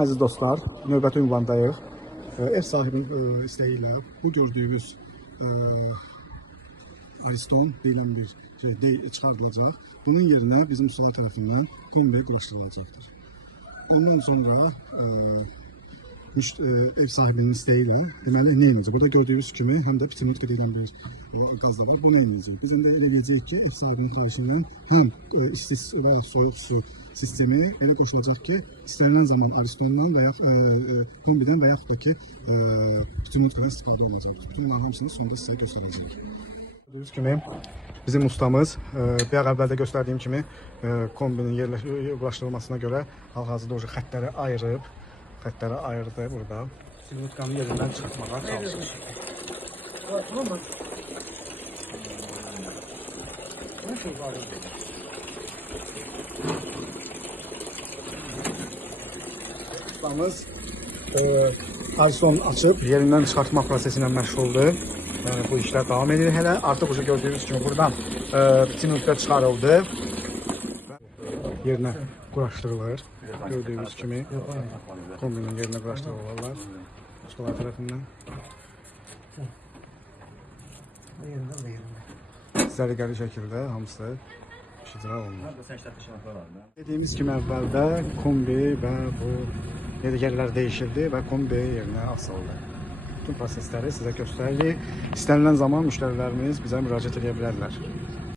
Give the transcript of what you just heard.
Əziz dostlar, növbəti ünvandayıq. Ev sahibinin istəyi ilə bu gördüyünüz Ariston deyilən bir çıxardılacaq. Bunun yerinə bizim Sual tərəfindən kombi quraşdırılacaqdır. Ondan sonra ev sahibinin istəyi ilə deməli nə edəcək? Burada gördüyünüz kimi həm də pitimut deyilən bir qazlar var. Bunu edəcək. Biz indi elə edəcəyik ki, ev sahibinin xahişindən həm isti və soyuq su sistemi elə qoşulacaq ki, istənilən zaman Aristondan və ya kombidən və yaxud da ki, pitimutdan istifadə olunacaq. Bütün bunların hamısını sonda sizə göstərəcəyik. Gördüyünüz kimi bizim ustamız bir əvvəldə göstərdiyim kimi kombinin yerləşdirilməsina görə hal-hazırda xəttləri ayırıb. Xəttləri ayırdı burada. Pitimutkanın yerindən çıxmağa çalışır. Ustamız Ariston açıb yerindən çıxartma prosesi ilə məşğuldur. Bu işlər davam edir hələ. Artıq gördüyünüz kimi buradan pitimutlar çıxarıldı. Yerinə quraşdırılır. Gördüyünüz kimi kombinin yerinə quraşdırılırlar. Ustalar tərəfindən. Zərgəli şəkildə hamısı icra olunur. Dediyimiz kimi əvvəldə kombi və bu yerlər dəyişildi və kombi yerinə asıldı. Bütün prosesləri sizə göstəririk. İstənilən zaman müştərilərimiz bizə müraciət edə bilərlər.